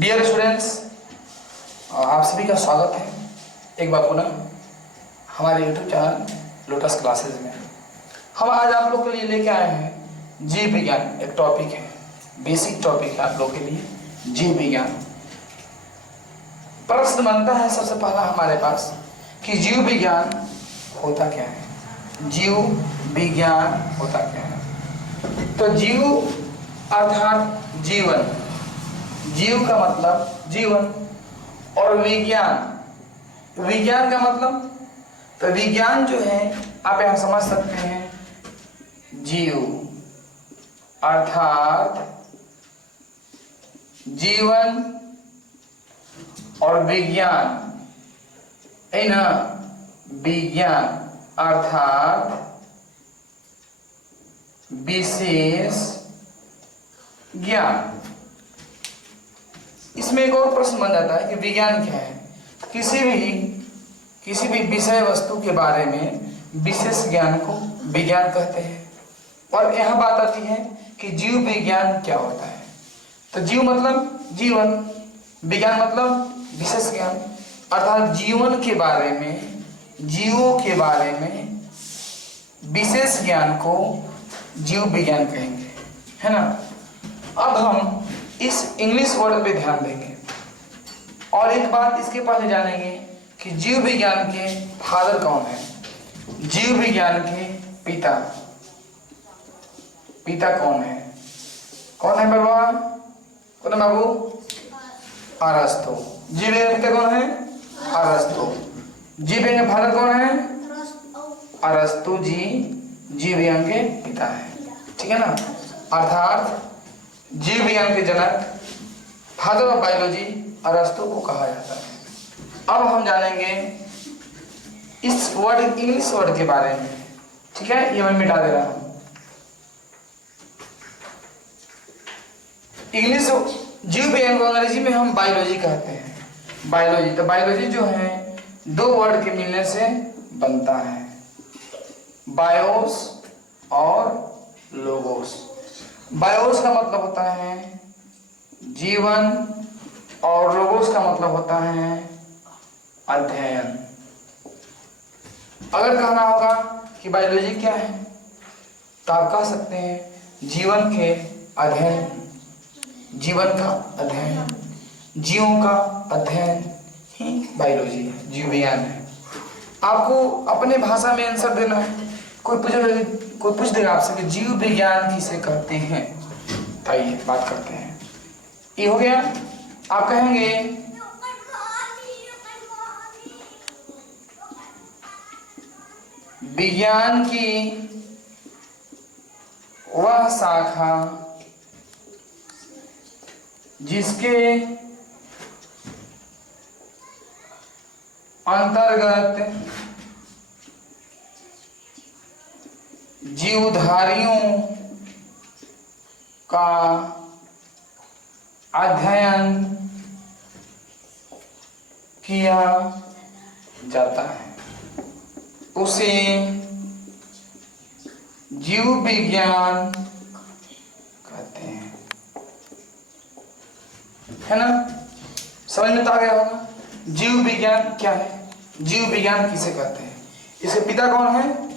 Dear students, आप सभी का स्वागत है एक बार पुनः हमारे यूट्यूब चैनल लोटस क्लासेस में। हम आज आप लोग के लिए लेके आए हैं जीव विज्ञान। एक टॉपिक है, बेसिक टॉपिक है आप लोग के लिए जीव विज्ञान। प्रश्न बनता है सबसे पहला हमारे पास कि जीव विज्ञान होता क्या है। जीव विज्ञान होता क्या है? तो जीव अर्थात जीवन, जीव का मतलब जीवन, और विज्ञान, विज्ञान का मतलब, तो विज्ञान जो है आप यहां समझ सकते हैं जीव अर्थात जीवन और विज्ञान है ना। विज्ञान अर्थात विशेष ज्ञान। इसमें एक और प्रश्न बन जाता है कि विज्ञान क्या है। किसी भी विषय वस्तु के बारे में विशेष ज्ञान को विज्ञान कहते हैं। और यह बात आती है कि जीव विज्ञान क्या होता है। तो जीव मतलब जीवन, विज्ञान मतलब विशेष ज्ञान, अर्थात जीवन के बारे में, जीवों के बारे में विशेष ज्ञान को जीव विज्ञान कहेंगे, है ना। अब हम इस इंग्लिश वर्ड पे ध्यान देंगे और एक बात इसके पहले जानेंगे कि जीव विज्ञान के फादर कौन है। जीव विज्ञान के पिता कौन है? कौन है भगवान? कौन है बाबू? अरस्तु। जीव विज्ञान के पिता कौन है? अरस्तु। जीव विज्ञान के फादर कौन है? अरस्तु जी जीव विज्ञान के पिता है, ठीक है ना। अर्थात जीव विज्ञान के जनक, फादर ऑफ बायोलॉजी अरस्तु को कहा जाता है। अब हम जानेंगे इस वर्ड, इंग्लिश वर्ड के बारे में, ठीक है। ये मैं मिटा दे रहा हूं। इंग्लिश जीव विज्ञान को अंग्रेजी में हम बायोलॉजी कहते हैं। बायोलॉजी, तो बायोलॉजी जो है दो वर्ड के मिलने से बनता है, बायोस और लोगोस। बायोस का मतलब होता है जीवन और लोगोस का मतलब होता है अध्ययन। अगर कहना होगा कि बायोलॉजी क्या है तो आप कह सकते हैं जीवन के अध्ययन, जीवन का अध्ययन, जीवों का अध्ययन ही बायोलॉजी है, जीव विज्ञान है। आपको अपने भाषा में आंसर देना है। कोई पूछ देगा आपसे कि जीव विज्ञान किसे कहते हैं, आइए बात करते हैं। ये हो गया। आप कहेंगे विज्ञान की वह शाखा जिसके अंतर्गत जीवधारियों का अध्ययन किया जाता है उसे जीव विज्ञान कहते हैं, है ना। समझ में तो आ गया होगा जीव विज्ञान क्या है, जीव विज्ञान किसे कहते हैं। इसके पिता कौन है?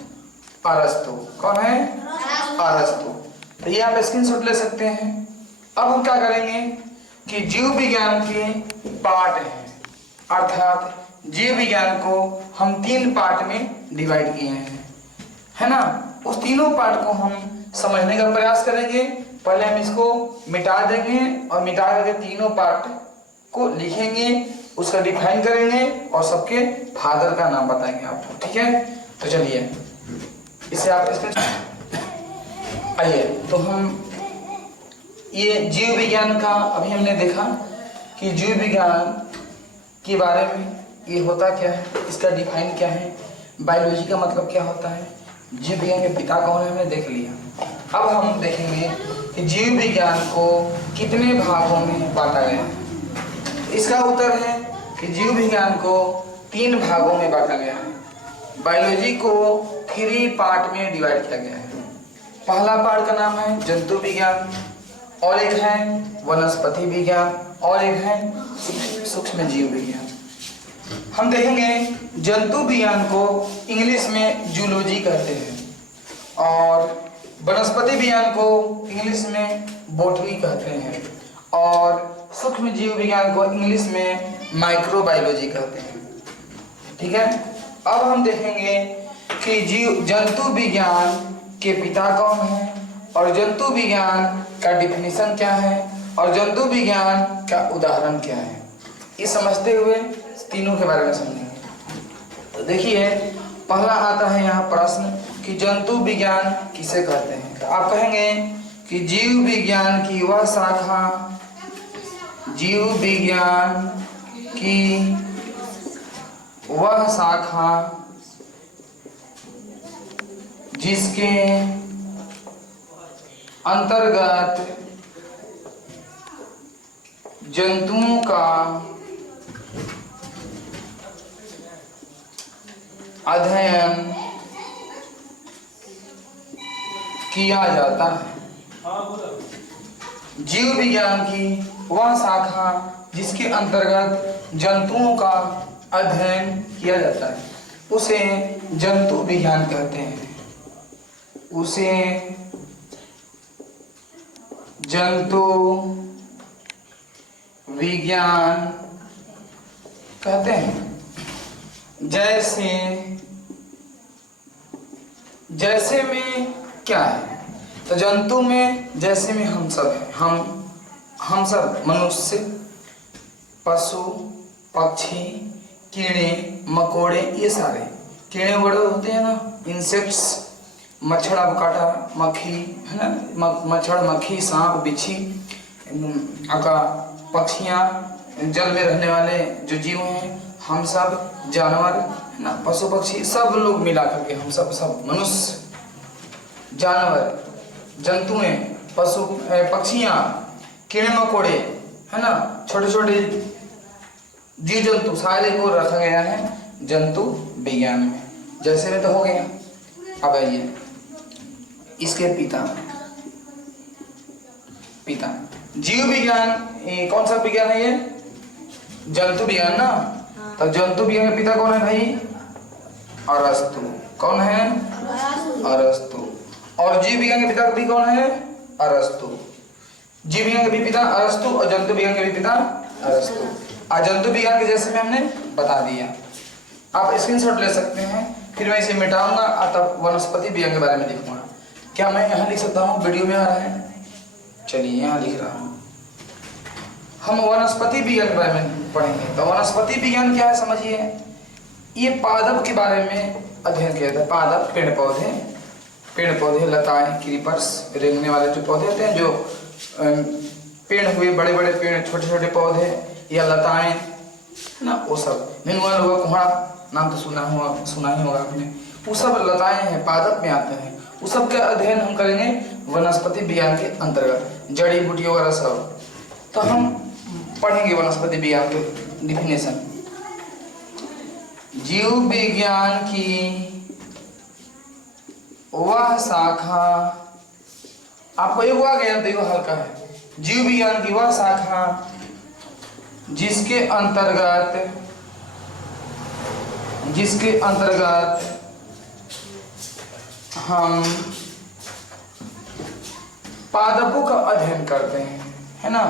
अरस्तु। कौन है? अरस्तु। तो ये आप स्क्रीनशॉट ले सकते हैं। अब हम क्या करेंगे कि जीव विज्ञान के पार्ट हैं, अर्थात जीव विज्ञान को हम 3 पार्ट में डिवाइड किए हैं, है ना। उस तीनों पार्ट को हम समझने का प्रयास करेंगे। पहले हम इसको मिटा देंगे और मिटा करके तीनों पार्ट को लिखेंगे, उसका डिफाइन करेंगे और सबके फादर का नाम बताएंगे आपको, ठीक है। तो चलिए इसे आप आइए। तो हम ये जीव विज्ञान का अभी हमने देखा कि जीव विज्ञान के बारे में ये होता क्या है, इसका डिफाइन क्या है, बायोलॉजी का मतलब क्या होता है, जीव विज्ञान के पिता कौन है, हमने देख लिया। अब हम देखेंगे कि जीव विज्ञान को कितने भागों में बांटा गया है। इसका उत्तर है कि जीव विज्ञान को 3 भागों में बांटा गया है। बायोलॉजी को 3 पार्ट में डिवाइड किया गया है। पहला पार्ट का नाम है जंतु विज्ञान, और एक है वनस्पति विज्ञान और एक है सूक्ष्म जीव विज्ञान। हम देखेंगे जंतु विज्ञान को इंग्लिश में जूलॉजी कहते हैं और वनस्पति विज्ञान को इंग्लिश में बॉटनी कहते हैं और सूक्ष्म जीव विज्ञान को इंग्लिश में माइक्रोबायोलॉजी कहते हैं। ठीक है, अब हम देखेंगे कि जंतु विज्ञान के पिता कौन है और जंतु विज्ञान का डिफिनीशन क्या है और जंतु विज्ञान का उदाहरण क्या है। ये समझते हुए तीनों के बारे में समझेंगे। तो देखिए, पहला आता है यहाँ प्रश्न कि जंतु विज्ञान किसे कहते हैं। तो आप कहेंगे कि जीव विज्ञान की वह शाखा, जीव विज्ञान की वह शाखा जिसके अंतर्गत जंतुओं का अध्ययन किया जाता है। जीव विज्ञान की वह शाखा जिसके अंतर्गत जंतुओं का अध्ययन किया जाता है उसे जंतु विज्ञान कहते हैं। उसे जंतु विज्ञान कहते हैं। जैसे में क्या है? तो जंतु में जैसे में हम सब हैं, हम सब मनुष्य, पशु, पक्षी, कीड़े मकोड़े, ये सारे कीड़े वड़े होते हैं ना, इंसेक्ट्स, मच्छर काटा, मक्खी है ना, मच्छर मक्खी, सांप बिच्छी, अका पक्षियाँ, जल में रहने वाले जो जीव हैं, हम सब जानवर है ना, पशु पक्षी, सब लोग मिला करके हम सब मनुष्य, जानवर, जंतुएं, पशु पक्षियाँ, कीड़े मकोड़े है ना, छोटे छोटे जीव जंतु सारे को रखा गया है जंतु विज्ञान में। जैसे में तो हो गया। अब आइए इसके पिता जीव विज्ञान, कौन सा विज्ञान है ये? जंतु विज्ञान ना। तो जंतु विज्ञान के पिता कौन है भाई? अरस्तु। कौन है? अरस्तु। और जीव विज्ञान के पिता भी कौन है? अरस्तु। जीव विज्ञान के भी पिता अरस्तु और जंतु विज्ञान के भी पिता अरस्तु। और जंतु विज्ञान के जैसे में हमने बता दिया। आप स्क्रीनशॉट ले सकते हैं, फिर मैं इसे मिटाऊंगा और तब वनस्पति विज्ञान के बारे में लिखूंगा। क्या मैं यहाँ लिख सकता हूँ? वीडियो में आ रहा है, चलिए यहाँ लिख रहा हूँ। हम वनस्पति विज्ञान के बारे में पढ़ेंगे। तो वनस्पति विज्ञान क्या है समझिए। ये पादप के बारे में अध्ययन किया जाता है। पादप पेड़ पौधे, लताएं, क्रीपर्स, रेंगने वाले जो पौधे होते हैं, जो पेड़ हुए, बड़े बड़े पेड़, छोटे छोटे पौधे या लताएं है ना, वो सब। मीनुआ हुआ, कुम्हाड़ा नाम तो सुना ही होगा आपने। वो सब लताएं हैं, पादप में आते हैं। वो सब का अध्ययन हम करेंगे वनस्पति विज्ञान के अंतर्गत, जड़ी बूटी वगैरह सब। तो हम पढ़ेंगे वनस्पति विज्ञान के डिफिनेशन। जीव विज्ञान की वह शाखा, आपको ये हुआ गया तो ये हल्का है। जीव विज्ञान की वह शाखा जिसके अंतर्गत हम पादपों का अध्ययन करते हैं, है ना।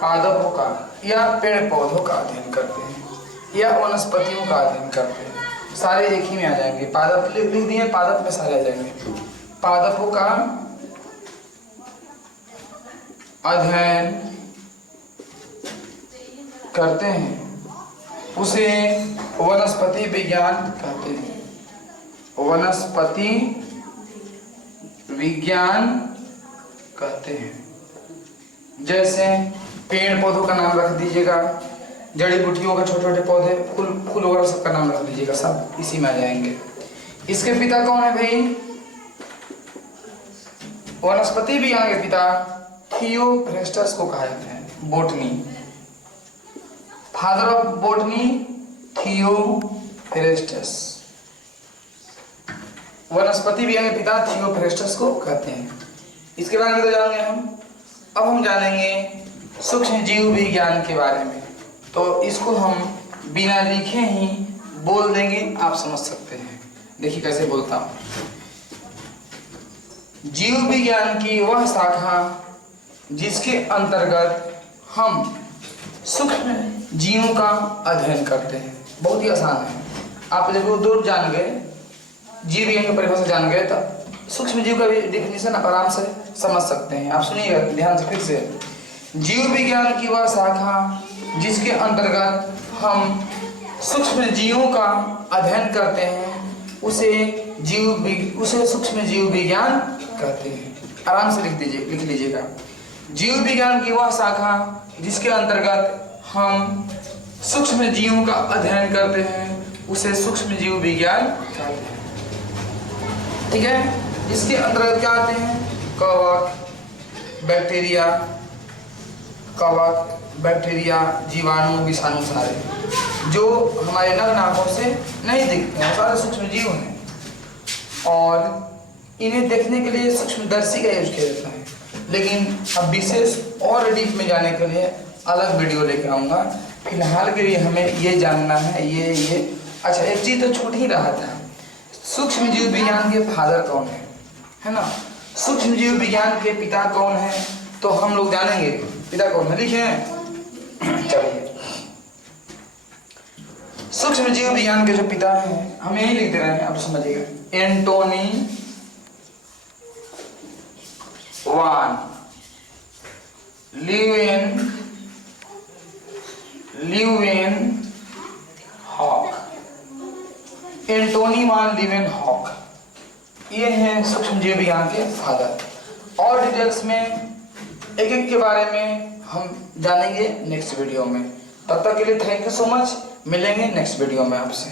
पादपों का या पेड़ पौधों का अध्ययन करते हैं या वनस्पतियों का अध्ययन करते हैं। सारे एक ही में आ जाएंगे। पादप लिख दिए, पादप में सारे आ जाएंगे। पादपों का अध्ययन करते हैं उसे वनस्पति विज्ञान कहते हैं। वनस्पति विज्ञान कहते हैं। जैसे पेड़ पौधों का नाम रख दीजिएगा, जड़ी बूटियों के छोटे छोटे पौधे, फूल वगैरह सबका नाम रख दीजिएगा, सब इसी में आ जाएंगे। इसके पिता कौन है भाई? वनस्पति विज्ञान के पिता थियोफ्रेस्टस को कहा जाता है। Botany, father of botany Theophrastus. वनस्पति विज्ञान के पिता थियोफ्रेस्टस को कहते हैं। इसके बारे में तो जान गए हम। अब हम जानेंगे सूक्ष्म जीव विज्ञान के बारे में। तो इसको हम बिना लिखे ही बोल देंगे, आप समझ सकते हैं। देखिए कैसे बोलता हूँ। जीव विज्ञान की वह शाखा जिसके अंतर्गत हम सूक्ष्म जीवों का अध्ययन करते हैं। बहुत ही आसान है। आप जब वो दूर जान गए, जीव विज्ञान की परिभाषा जान गए, तो सूक्ष्म जीव का भी डिफिनीशन आप आराम से समझ सकते हैं। आप सुनिएगा ध्यान से फिर से। जीव विज्ञान की वह शाखा जिसके अंतर्गत हम सूक्ष्म जीवों का अध्ययन करते हैं, उसे सूक्ष्म जीव विज्ञान कहते हैं। आराम से लिख लीजिएगा। जीव विज्ञान की वह शाखा जिसके अंतर्गत हम सूक्ष्म जीवों का अध्ययन करते हैं, उसे सूक्ष्म जीव विज्ञान कहते हैं। ठीक है। इसके अंतर्गत क्या आते हैं? कवक, बैक्टीरिया, जीवाणु, विषाणु, सारे जो हमारे नग्न आंखों से नहीं दिखते हैं, सारे सूक्ष्म जीव हैं। और इन्हें देखने के लिए सूक्ष्मदर्शी का यूज किया जाता है। लेकिन अब विशेष और डीप में जाने के लिए अलग वीडियो लेकर आऊँगा। फिलहाल के लिए हमें ये जानना है, ये अच्छा, एक चीज़ तो छूट ही रहा था। सूक्ष्म जीव विज्ञान के फादर कौन है ना? सूक्ष्म जीव विज्ञान के पिता कौन है, तो हम लोग जानेंगे पिता कौन है। लिखे चलिए, सूक्ष्म जीव विज्ञान के जो पिता हैं, हम यही लिख दे रहे हैं, आप समझिएगा। एंटोनी वान लीवेनहॉक। एंटोनी वान लीवेनहॉक, ये हैं सूक्ष्म जीव विज्ञान के फादर। और डिटेल्स में एक एक के बारे में हम जानेंगे नेक्स्ट वीडियो में। तब तक के लिए थैंक यू सो मच। मिलेंगे नेक्स्ट वीडियो में आपसे।